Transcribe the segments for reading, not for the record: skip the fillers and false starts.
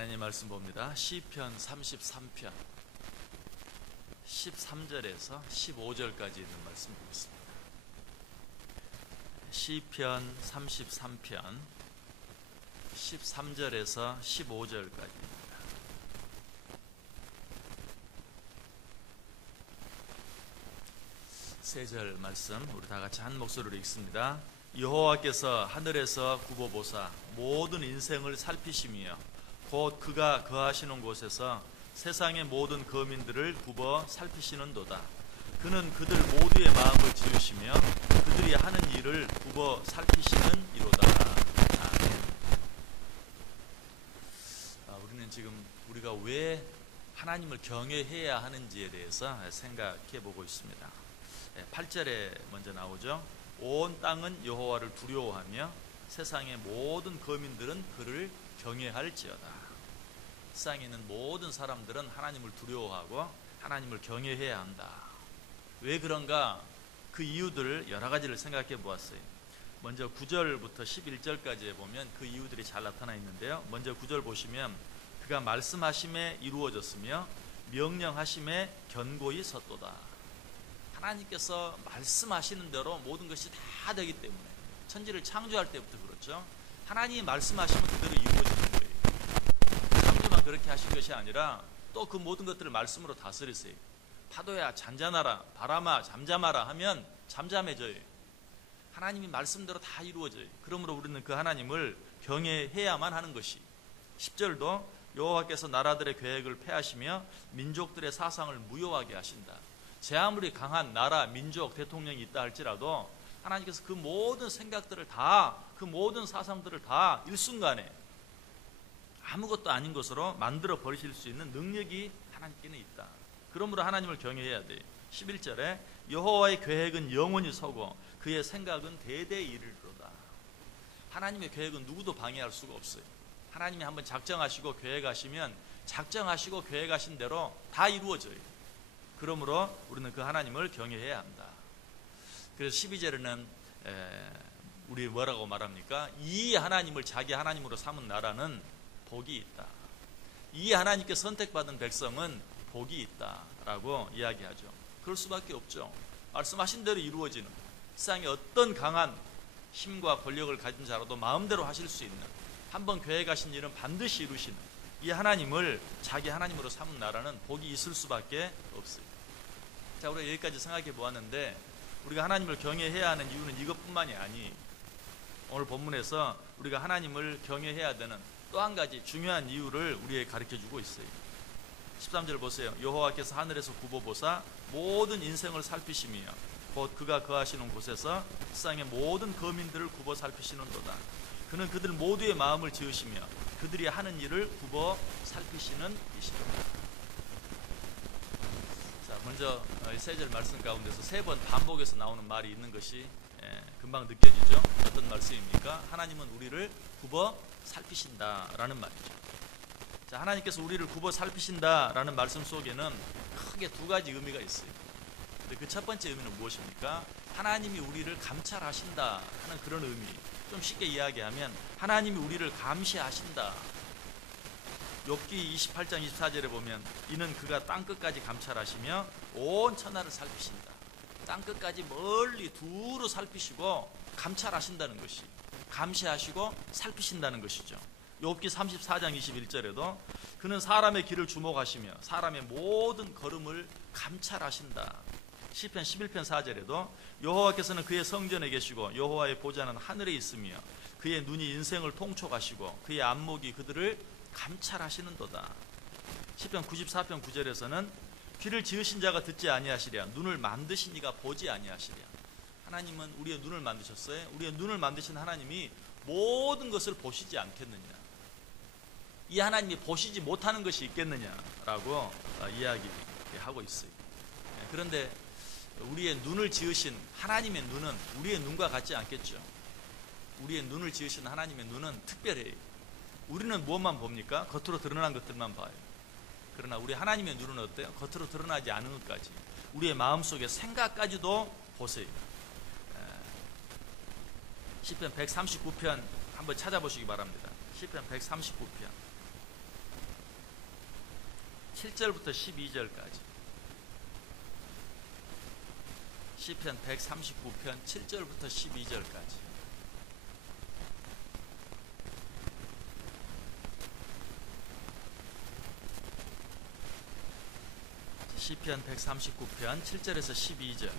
하나님 말씀 봅니다. 시편 33편 13절에서 15절까지 있는 말씀 보겠습니다. 시편 33편 13절에서 15절까지입니다. 세 절 말씀 우리 다 같이 한 목소리로 읽습니다. 여호와께서 하늘에서 굽어보사 모든 인생을 살피시며 곧 그가 거하시는 곳에서 세상의 모든 거민들을 굽어 살피시는도다. 그는 그들 모두의 마음을 지으시며 그들이 하는 일을 굽어 살피시는 이로다. 아멘. 우리는 지금 우리가 왜 하나님을 경외해야 하는지에 대해서 생각해 보고 있습니다. 8절에 먼저 나오죠. 온 땅은 여호와를 두려워하며 세상의 모든 거민들은 그를 경외할지어다. 세상에 있는 모든 사람들은 하나님을 두려워하고 하나님을 경외해야 한다. 왜 그런가? 그 이유들을 여러 가지를 생각해 보았어요. 먼저 9절부터 11절까지에 보면 그 이유들이 잘 나타나 있는데요. 먼저 9절 보시면 그가 말씀하심에 이루어졌으며 명령하심에 견고히 섰도다. 하나님께서 말씀하시는 대로 모든 것이 다 되기 때문에 천지를 창조할 때부터 그렇죠. 하나님이 말씀하시면 그대로 이루어지는 거예요. 창조만 그렇게 하신 것이 아니라 또 그 모든 것들을 말씀으로 다스리세요. 파도야 잔잔하라, 바람아 잠잠하라 하면 잠잠해져요. 하나님이 말씀대로 다 이루어져요. 그러므로 우리는 그 하나님을 경외해야만 하는 것이. 10절도 여호와께서 나라들의 계획을 폐하시며 민족들의 사상을 무효하게 하신다. 제 아무리 강한 나라, 민족, 대통령이 있다 할지라도 하나님께서 그 모든 생각들을 다, 그 모든 사상들을 다 일순간에 아무것도 아닌 것으로 만들어 버리실 수 있는 능력이 하나님께는 있다. 그러므로 하나님을 경외해야 돼요. 11절에 여호와의 계획은 영원히 서고 그의 생각은 대대에 이르리로다. 하나님의 계획은 누구도 방해할 수가 없어요. 하나님이 한번 작정하시고 계획하시면 작정하시고 계획하신 대로 다 이루어져요. 그러므로 우리는 그 하나님을 경외해야 한다. 그래서 12절에는 우리 뭐라고 말합니까? 이 하나님을 자기 하나님으로 삼은 나라는 복이 있다. 이 하나님께 선택받은 백성은 복이 있다라고 이야기하죠. 그럴 수밖에 없죠. 말씀하신 대로 이루어지는, 세상에 어떤 강한 힘과 권력을 가진 자라도 마음대로 하실 수 있는, 한번 계획하신 일은 반드시 이루시는 이 하나님을 자기 하나님으로 삼은 나라는 복이 있을 수밖에 없어요. 자, 우리가 여기까지 생각해 보았는데 우리가 하나님을 경외해야 하는 이유는 이것뿐만이 아니, 오늘 본문에서 우리가 하나님을 경외해야 되는 또 한 가지 중요한 이유를 우리에게 가르쳐주고 있어요. 13절 보세요. 여호와께서 하늘에서 굽어보사 모든 인생을 살피시며 곧 그가 거하시는 곳에서 세상의 모든 거민들을 굽어 살피시는도다. 그는 그들 모두의 마음을 지으시며 그들이 하는 일을 굽어 살피시는 이시로다. 자, 먼저 세 절 말씀 가운데서 세 번 반복해서 나오는 말이 있는 것이 금방 느껴지죠. 어떤 말씀입니까? 하나님은 우리를 굽어 살피신다라는 말이죠. 자, 하나님께서 우리를 굽어 살피신다라는 말씀 속에는 크게 두 가지 의미가 있어요. 근데 그 첫 번째 의미는 무엇입니까? 하나님이 우리를 감찰하신다 하는 그런 의미. 좀 쉽게 이야기하면 하나님이 우리를 감시하신다. 욥기 28장 24절에 보면 이는 그가 땅끝까지 감찰하시며 온 천하를 살피신다. 땅끝까지 멀리 두루 살피시고 감찰하신다는 것이, 감시하시고 살피신다는 것이죠. 욥기 34장 21절에도 그는 사람의 길을 주목하시며 사람의 모든 걸음을 감찰하신다. 시편 11편 4절에도 여호와께서는 그의 성전에 계시고 여호와의 보좌는 하늘에 있으며 그의 눈이 인생을 통촉하시고 그의 안목이 그들을 감찰하시는도다. 시편 94편 9절에서는 귀를 지으신 자가 듣지 아니하시랴 눈을 만드신 이가 보지 아니하시랴. 하나님은 우리의 눈을 만드셨어요. 우리의 눈을 만드신 하나님이 모든 것을 보시지 않겠느냐, 이 하나님이 보시지 못하는 것이 있겠느냐라고 이야기하고 있어요. 그런데 우리의 눈을 지으신 하나님의 눈은 우리의 눈과 같지 않겠죠. 우리의 눈을 지으신 하나님의 눈은 특별해요. 우리는 무엇만 봅니까? 겉으로 드러난 것들만 봐요. 그러나 우리 하나님의 눈은 어때요? 겉으로 드러나지 않은 것까지, 우리의 마음속의 생각까지도 보세요. 시편 139편 한번 찾아보시기 바랍니다. 시편 139편 7절부터 12절까지. 시편 139편 7절부터 12절까지. 시편 139편 7절에서 12절.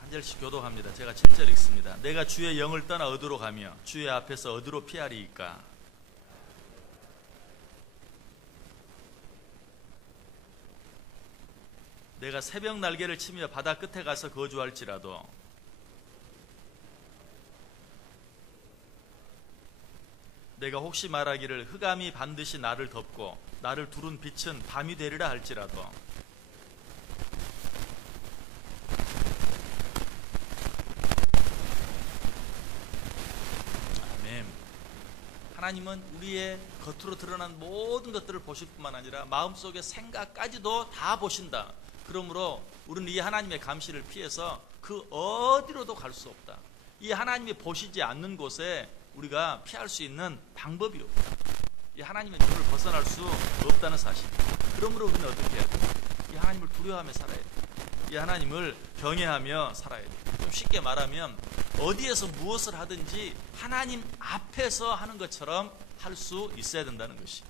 한 절씩 교독합니다. 제가 7절 읽습니다. 내가 주의 영을 떠나 어디로 가며 주의 앞에서 어디로 피하리이까? 내가 새벽 날개를 치며 바다 끝에 가서 거주할지라도 내가 혹시 말하기를 흑암이 반드시 나를 덮고 나를 두른 빛은 밤이 되리라 할지라도 아멘. 하나님은 우리의 겉으로 드러난 모든 것들을 보실 뿐만 아니라 마음속의 생각까지도 다 보신다. 그러므로 우리는 이 하나님의 감시를 피해서 그 어디로도 갈 수 없다. 이 하나님이 보시지 않는 곳에 우리가 피할 수 있는 방법이 없다. 이 하나님의 눈을 벗어날 수 없다는 사실. 그러므로 우리는 어떻게 해야 돼? 이 하나님을 두려워하며 살아야 돼. 이 하나님을 경외하며 살아야 돼. 좀 쉽게 말하면 어디에서 무엇을 하든지 하나님 앞에서 하는 것처럼 할 수 있어야 된다는 것이.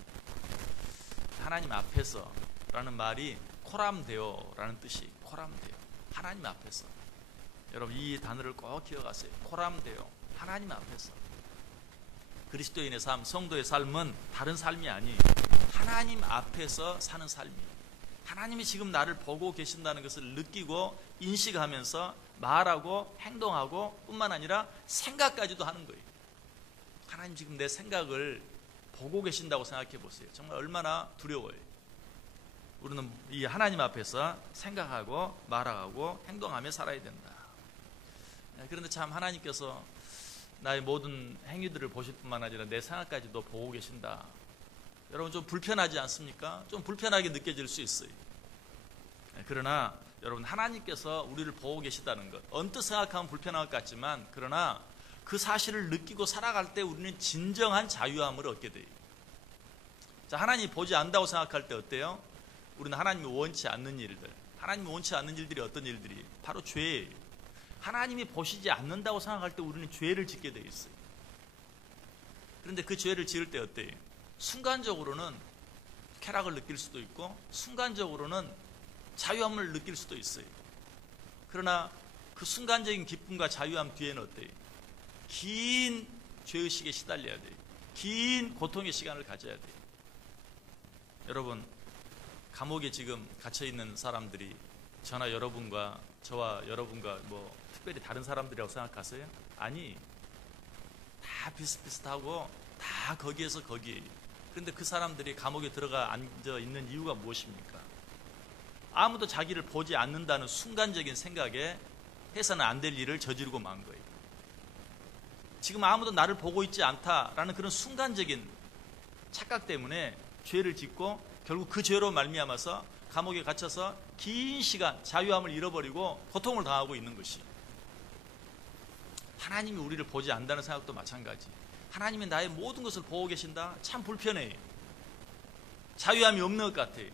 하나님 앞에서 라는 말이 코람데오라는 뜻이 코람데오. 하나님 앞에서. 여러분 이 단어를 꼭 기억하세요. 코람데오. 하나님 앞에서. 그리스도인의 삶, 성도의 삶은 다른 삶이 아니 하나님 앞에서 사는 삶이에요. 하나님이 지금 나를 보고 계신다는 것을 느끼고 인식하면서 말하고 행동하고 뿐만 아니라 생각까지도 하는 거예요. 하나님 지금 내 생각을 보고 계신다고 생각해 보세요. 정말 얼마나 두려워요. 우리는 이 하나님 앞에서 생각하고 말하고 행동하며 살아야 된다. 그런데 참 하나님께서 나의 모든 행위들을 보실 뿐만 아니라 내 생각까지도 보고 계신다. 여러분 좀 불편하지 않습니까? 좀 불편하게 느껴질 수 있어요. 그러나 여러분 하나님께서 우리를 보고 계시다는 것 언뜻 생각하면 불편할 것 같지만 그러나 그 사실을 느끼고 살아갈 때 우리는 진정한 자유함을 얻게 돼요. 자, 하나님이 보지 않는다고 생각할 때 어때요? 우리는 하나님이 원치 않는 일들, 하나님이 원치 않는 일들이 어떤 일들이? 바로 죄예요. 하나님이 보시지 않는다고 생각할 때 우리는 죄를 짓게 돼 있어요. 그런데 그 죄를 지을 때 어때요? 순간적으로는 쾌락을 느낄 수도 있고 순간적으로는 자유함을 느낄 수도 있어요. 그러나 그 순간적인 기쁨과 자유함 뒤에는 어때요? 긴 죄의식에 시달려야 돼요. 긴 고통의 시간을 가져야 돼요. 여러분 감옥에 지금 갇혀있는 사람들이 저나 여러분과 저와 여러분과 뭐 특별히 다른 사람들이라고 생각하세요? 아니, 다 비슷비슷하고 다 거기에서 거기에요. 그런데 그 사람들이 감옥에 들어가 앉아 있는 이유가 무엇입니까? 아무도 자기를 보지 않는다는 순간적인 생각에 해서는 안 될 일을 저지르고 만 거예요. 지금 아무도 나를 보고 있지 않다라는 그런 순간적인 착각 때문에 죄를 짓고 결국 그 죄로 말미암아서 감옥에 갇혀서 긴 시간 자유함을 잃어버리고 고통을 당하고 있는 것이. 하나님이 우리를 보지 않는다는 생각도 마찬가지. 하나님이 나의 모든 것을 보고 계신다? 참 불편해요. 자유함이 없는 것 같아요.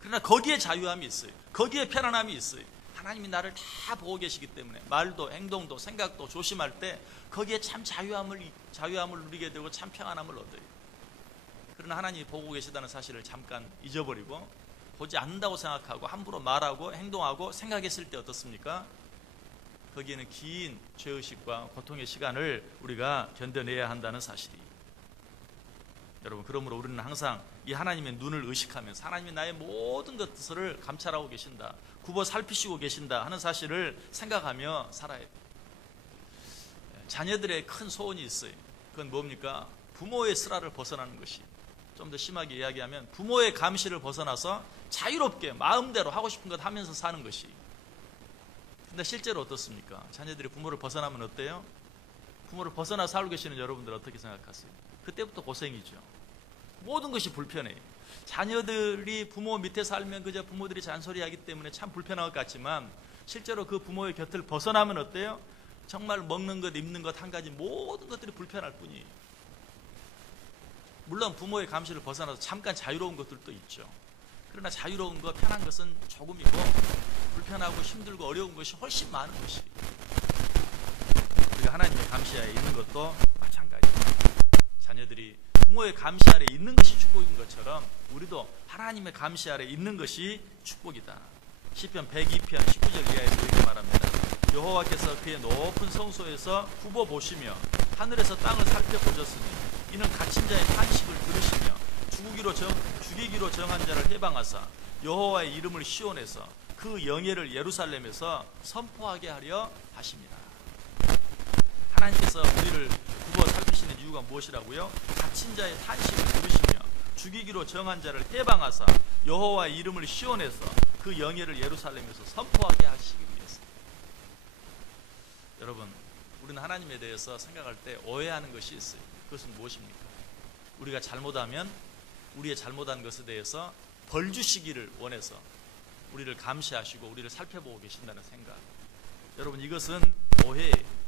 그러나 거기에 자유함이 있어요. 거기에 편안함이 있어요. 하나님이 나를 다 보고 계시기 때문에 말도 행동도 생각도 조심할 때 거기에 참 자유함을 누리게 되고 참 평안함을 얻어요. 그러나 하나님이 보고 계시다는 사실을 잠깐 잊어버리고 보지 않는다고 생각하고 함부로 말하고 행동하고 생각했을 때 어떻습니까? 거기에는 긴 죄의식과 고통의 시간을 우리가 견뎌내야 한다는 사실이. 여러분 그러므로 우리는 항상 이 하나님의 눈을 의식하면서 하나님이 나의 모든 것들을 감찰하고 계신다, 굽어 살피시고 계신다 하는 사실을 생각하며 살아야 돼요. 자녀들의 큰 소원이 있어요. 그건 뭡니까? 부모의 슬하를 벗어나는 것이. 좀 더 심하게 이야기하면 부모의 감시를 벗어나서 자유롭게 마음대로 하고 싶은 것 하면서 사는 것이. 근데 실제로 어떻습니까? 자녀들이 부모를 벗어나면 어때요? 부모를 벗어나 살고 계시는 여러분들 어떻게 생각하세요? 그때부터 고생이죠. 모든 것이 불편해요. 자녀들이 부모 밑에 살면 그저 부모들이 잔소리하기 때문에 참 불편할 것 같지만 실제로 그 부모의 곁을 벗어나면 어때요? 정말 먹는 것, 입는 것 한 가지 모든 것들이 불편할 뿐이에요. 물론 부모의 감시를 벗어나서 잠깐 자유로운 것들도 있죠. 그러나 자유로운 것, 편한 것은 조금이고 불편하고 힘들고 어려운 것이 훨씬 많은 것이, 우리가 하나님의 감시 아래 있는 것도 마찬가지입니다. 자녀들이 부모의 감시 아래 있는 것이 축복인 것처럼 우리도 하나님의 감시 아래 있는 것이 축복이다. 시편 102편 19절 이하에서 이렇게 말합니다. 여호와께서 그의 높은 성소에서 굽어 보시며 하늘에서 땅을 살펴보셨으니 이는 갇힌 자의 탄식을 들으시며 죽이기로 정한 자를 해방하사 여호와의 이름을 시온에서 그 영예를 예루살렘에서 선포하게 하려 하십니다. 하나님께서 우리를 굽어 살피시는 이유가 무엇이라고요? 갇힌 자의 탄식을 들으시며 죽이기로 정한 자를 해방하사 여호와의 이름을 시온에서 그 영예를 예루살렘에서 선포하게 하시기 위해서. 여러분, 우리는 하나님에 대해서 생각할 때 오해하는 것이 있어요. 그것은 무엇입니까? 우리가 잘못하면 우리의 잘못한 것에 대해서 벌 주시기를 원해서 우리를 감시하시고 우리를 살펴보고 계신다는 생각. 여러분, 이것은 오해예요.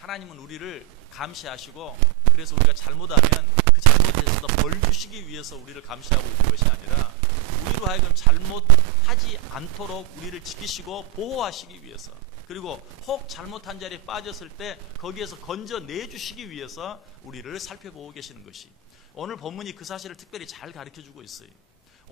하나님은 우리를 감시하시고 그래서 우리가 잘못하면 그 잘못에 대해서 벌 주시기 위해서 우리를 감시하고 있는 것이 아니라 우리로 하여금 잘못하지 않도록 우리를 지키시고 보호하시기 위해서, 그리고 혹 잘못한 자리에 빠졌을 때 거기에서 건져내 주시기 위해서 우리를 살펴보고 계시는 것이, 오늘 본문이 그 사실을 특별히 잘 가르쳐주고 있어요.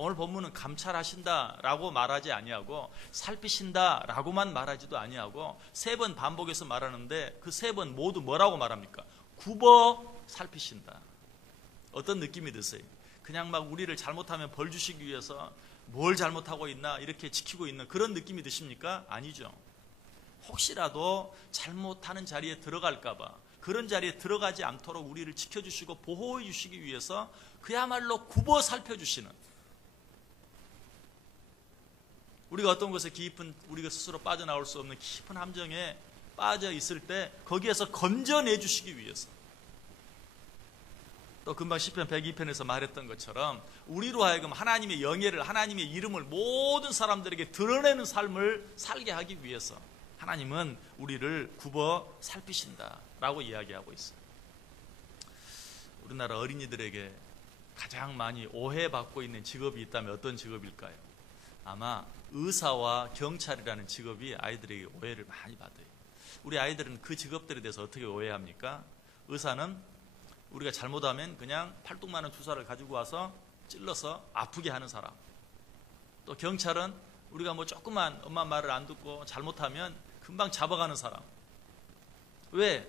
오늘 본문은 감찰하신다라고 말하지 아니하고 살피신다라고만 말하지도 아니하고 3번 반복해서 말하는데 그 3번 모두 뭐라고 말합니까? 굽어 살피신다. 어떤 느낌이 드세요? 그냥 막 우리를 잘못하면 벌 주시기 위해서 뭘 잘못하고 있나 이렇게 지키고 있는 그런 느낌이 드십니까? 아니죠. 혹시라도 잘못하는 자리에 들어갈까봐, 그런 자리에 들어가지 않도록 우리를 지켜주시고 보호해 주시기 위해서 그야말로 굽어 살펴주시는, 우리가 어떤 것에 깊은, 우리가 스스로 빠져나올 수 없는 깊은 함정에 빠져 있을 때 거기에서 건져내 주시기 위해서, 또 금방 시편 102편에서 말했던 것처럼 우리로 하여금 하나님의 영예를, 하나님의 이름을 모든 사람들에게 드러내는 삶을 살게 하기 위해서 하나님은 우리를 굽어 살피신다라고 이야기하고 있어요. 우리나라 어린이들에게 가장 많이 오해받고 있는 직업이 있다면 어떤 직업일까요? 아마 의사와 경찰이라는 직업이 아이들에게 오해를 많이 받아요. 우리 아이들은 그 직업들에 대해서 어떻게 오해합니까? 의사는 우리가 잘못하면 그냥 팔뚝만한 주사를 가지고 와서 찔러서 아프게 하는 사람. 또 경찰은 우리가 뭐 조금만 엄마 말을 안 듣고 잘못하면 금방 잡아가는 사람. 왜?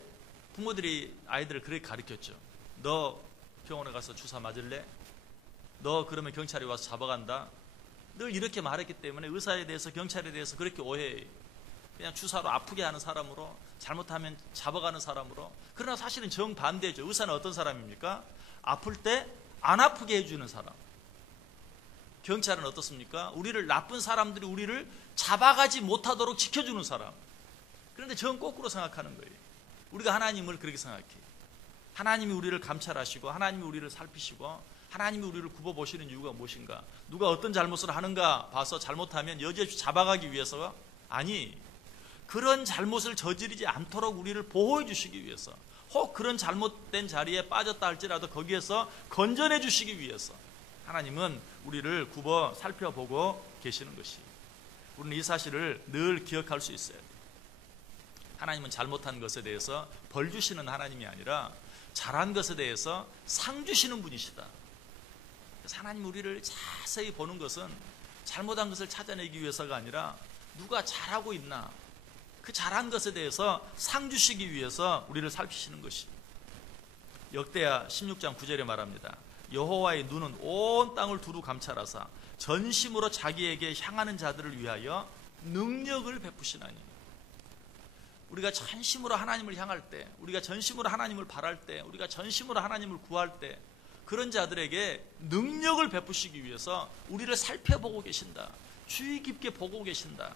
부모들이 아이들을 그렇게 가르쳤죠. 너 병원에 가서 주사 맞을래? 너 그러면 경찰이 와서 잡아간다. 늘 이렇게 말했기 때문에 의사에 대해서, 경찰에 대해서 그렇게 오해해요. 그냥 주사로 아프게 하는 사람으로, 잘못하면 잡아가는 사람으로. 그러나 사실은 정반대죠. 의사는 어떤 사람입니까? 아플 때 안 아프게 해주는 사람. 경찰은 어떻습니까? 우리를, 나쁜 사람들이 우리를 잡아가지 못하도록 지켜주는 사람. 그런데 정 거꾸로 생각하는 거예요. 우리가 하나님을 그렇게 생각해요. 하나님이 우리를 감찰하시고 하나님이 우리를 살피시고 하나님이 우리를 굽어보시는 이유가 무엇인가? 누가 어떤 잘못을 하는가 봐서 잘못하면 여지없이 잡아가기 위해서가 아니, 그런 잘못을 저지르지 않도록 우리를 보호해 주시기 위해서, 혹 그런 잘못된 자리에 빠졌다 할지라도 거기에서 건져내 주시기 위해서 하나님은 우리를 굽어 살펴보고 계시는 것이, 우리는 이 사실을 늘 기억할 수 있어야 돼요. 하나님은 잘못한 것에 대해서 벌 주시는 하나님이 아니라 잘한 것에 대해서 상 주시는 분이시다. 그래서 하나님 우리를 자세히 보는 것은 잘못한 것을 찾아내기 위해서가 아니라 누가 잘하고 있나, 그 잘한 것에 대해서 상 주시기 위해서 우리를 살피시는 것이. 역대하 16장 9절에 말합니다. 여호와의 눈은 온 땅을 두루 감찰하사 전심으로 자기에게 향하는 자들을 위하여 능력을 베푸시나니. 우리가 전심으로 하나님을 향할 때, 우리가 전심으로 하나님을 바랄 때, 우리가 전심으로 하나님을 구할 때 그런 자들에게 능력을 베푸시기 위해서 우리를 살펴보고 계신다. 주의 깊게 보고 계신다.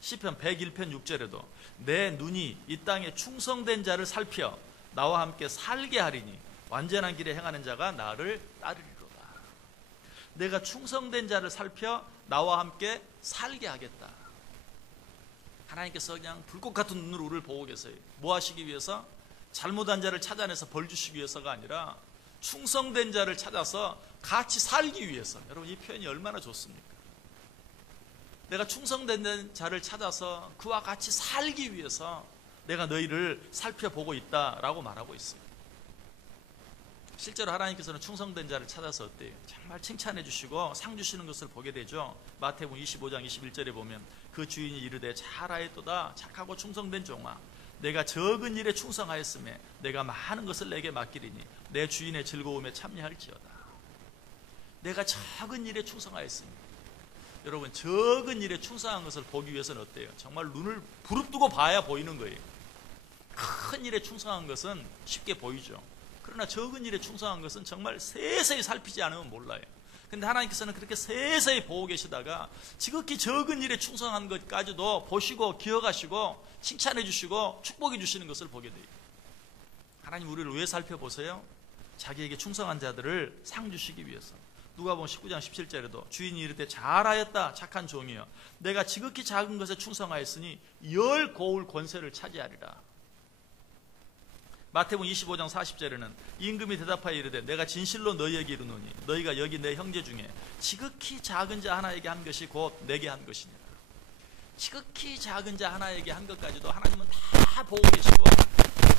시편 101편 6절에도 내 눈이 이 땅에 충성된 자를 살펴 나와 함께 살게 하리니 완전한 길에 행하는 자가 나를 따르리로다. 내가 충성된 자를 살펴 나와 함께 살게 하겠다. 하나님께서 그냥 불꽃 같은 눈으로 우리를 보고 계세요. 뭐 하시기 위해서? 잘못한 자를 찾아내서 벌 주시기 위해서가 아니라 충성된 자를 찾아서 같이 살기 위해서. 여러분, 이 표현이 얼마나 좋습니까? 내가 충성된 자를 찾아서 그와 같이 살기 위해서 내가 너희를 살펴보고 있다라고 말하고 있어요. 실제로 하나님께서는 충성된 자를 찾아서 어때요? 정말 칭찬해 주시고 상 주시는 것을 보게 되죠. 마태복음 25장 21절에 보면 그 주인이 이르되 잘하였도다 착하고 충성된 종아, 내가 적은 일에 충성하였으며 내가 많은 것을 내게 맡기리니 내 주인의 즐거움에 참여할지어다. 내가 적은 일에 충성하였습니다. 여러분, 적은 일에 충성한 것을 보기 위해서는 어때요? 정말 눈을 부릅뜨고 봐야 보이는 거예요. 큰 일에 충성한 것은 쉽게 보이죠. 그러나 적은 일에 충성한 것은 정말 세세히 살피지 않으면 몰라요. 근데 하나님께서는 그렇게 세세히 보고 계시다가 지극히 적은 일에 충성한 것까지도 보시고 기억하시고 칭찬해 주시고 축복해 주시는 것을 보게 돼요. 하나님 우리를 왜 살펴보세요? 자기에게 충성한 자들을 상 주시기 위해서. 누가복음 19장 17절에도 주인이 이르되 잘하였다 착한 종이여, 내가 지극히 작은 것에 충성하였으니 10 고울 권세를 차지하리라. 마태복음 25장 40절에는 임금이 대답하여 이르되 내가 진실로 너희에게 이르노니 너희가 여기 내 형제 중에 지극히 작은 자 하나에게 한 것이 곧 내게 한 것이니라. 지극히 작은 자 하나에게 한 것까지도 하나님은 다 보고 계시고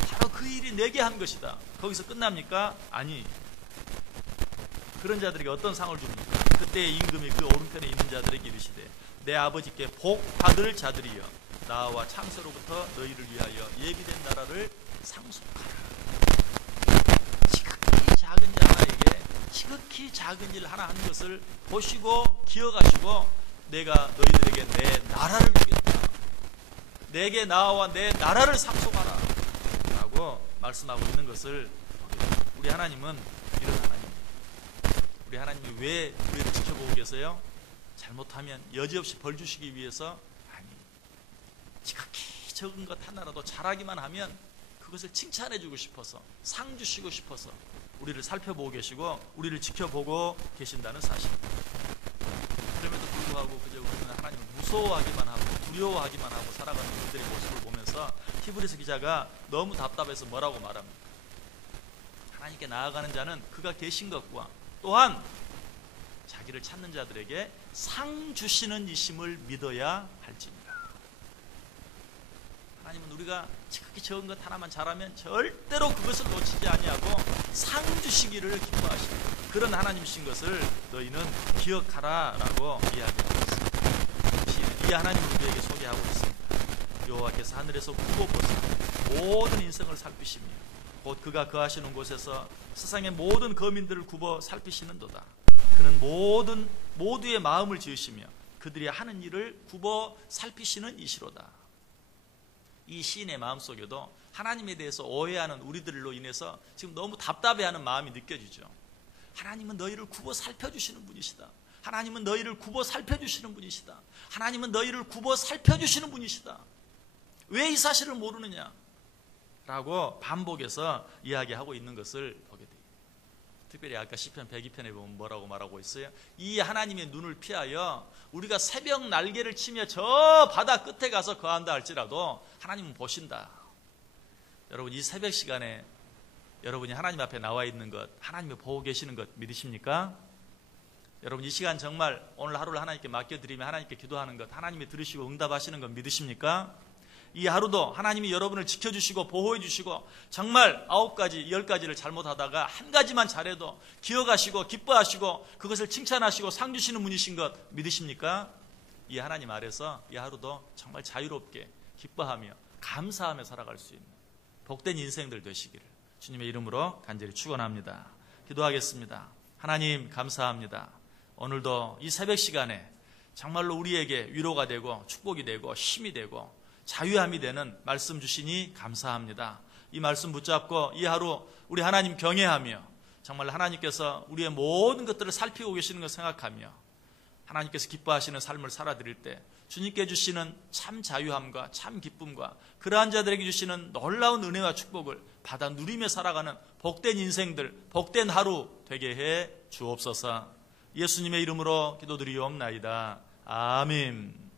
바로 그 일이 내게 한 것이다. 거기서 끝납니까? 아니, 그런 자들에게 어떤 상을 줍니까? 그때 임금이 그 오른편에 있는 자들에게 이르시되 내 아버지께 복 받을 자들이여, 나와 창세로부터 너희를 위하여 예비된 나라를 상속하라. 지극히 작은 자 하나에게 지극히 작은 일 하나 한 것을 보시고 기억하시고 내가 너희들에게 내 나라를 주겠다. 내게 나와 내 나라를 상속하라 라고 말씀하고 있는 것을 보게 됩니다. 우리 하나님은 이런 하나님입니다. 우리 하나님이 왜 우리를 지켜보고 계세요? 잘못하면 여지없이 벌 주시기 위해서? 아니, 지극히 적은 것 하나라도 잘하기만 하면 그것을 칭찬해주고 싶어서, 상 주시고 싶어서 우리를 살펴보고 계시고 우리를 지켜보고 계신다는 사실입니다. 그럼에도 불구하고 그저 우리는 하나님을 무서워하기만 하고 두려워하기만 하고 살아가는 우리들의 모습을 보면서 히브리서 기자가 너무 답답해서 뭐라고 말합니다. 하나님께 나아가는 자는 그가 계신 것과 또한 자기를 찾는 자들에게 상 주시는 이심을 믿어야 할지니라. 하나님은 우리가 지극히 적은 것 하나만 잘하면 절대로 그것을 놓치지 아니하고 상 주시기를 기뻐하시는 그런 하나님이신 것을 너희는 기억하라 라고 이야기하고 있습니다. 이 하나님을 우리에게 소개하고 있습니다. 여호와께서 하늘에서 굽어 보사 모든 인생을 살피시며 곧 그가 거하시는 곳에서 세상의 모든 거민들을 굽어 살피시는도다. 그는 모두의 마음을 지으시며 그들이 하는 일을 굽어 살피시는 이시로다. 이 시인의 마음속에도 하나님에 대해서 오해하는 우리들로 인해서 지금 너무 답답해하는 마음이 느껴지죠. 하나님은 너희를 굽어 살펴주시는 분이시다. 하나님은 너희를 굽어 살펴주시는 분이시다. 하나님은 너희를 굽어 살펴주시는 분이시다. 왜 이 사실을 모르느냐? 라고 반복해서 이야기하고 있는 것을 보게 돼요. 특별히 아까 시편 102편에 보면 뭐라고 말하고 있어요? 이 하나님의 눈을 피하여 우리가 새벽 날개를 치며 저 바다 끝에 가서 거한다 할지라도 하나님은 보신다. 여러분, 이 새벽 시간에 여러분이 하나님 앞에 나와 있는 것, 하나님이 보고 계시는 것 믿으십니까? 여러분, 이 시간 정말 오늘 하루를 하나님께 맡겨드리며 하나님께 기도하는 것, 하나님이 들으시고 응답하시는 것 믿으십니까? 이 하루도 하나님이 여러분을 지켜주시고 보호해주시고 정말 9가지, 10가지를 잘못하다가 한 가지만 잘해도 기억하시고 기뻐하시고 그것을 칭찬하시고 상 주시는 분이신 것 믿으십니까? 이 하나님 아래서 이 하루도 정말 자유롭게 기뻐하며 감사하며 살아갈 수 있는 복된 인생들 되시기를 주님의 이름으로 간절히 축원합니다. 기도하겠습니다. 하나님 감사합니다. 오늘도 이 새벽 시간에 정말로 우리에게 위로가 되고 축복이 되고 힘이 되고 자유함이 되는 말씀 주시니 감사합니다. 이 말씀 붙잡고 이 하루 우리 하나님 경외하며 정말 하나님께서 우리의 모든 것들을 살피고 계시는 것 생각하며 하나님께서 기뻐하시는 삶을 살아드릴 때 주님께 주시는 참 자유함과 참 기쁨과 그러한 자들에게 주시는 놀라운 은혜와 축복을 받아 누리며 살아가는 복된 인생들, 복된 하루 되게 해 주옵소서. 예수님의 이름으로 기도드리옵나이다. 아멘.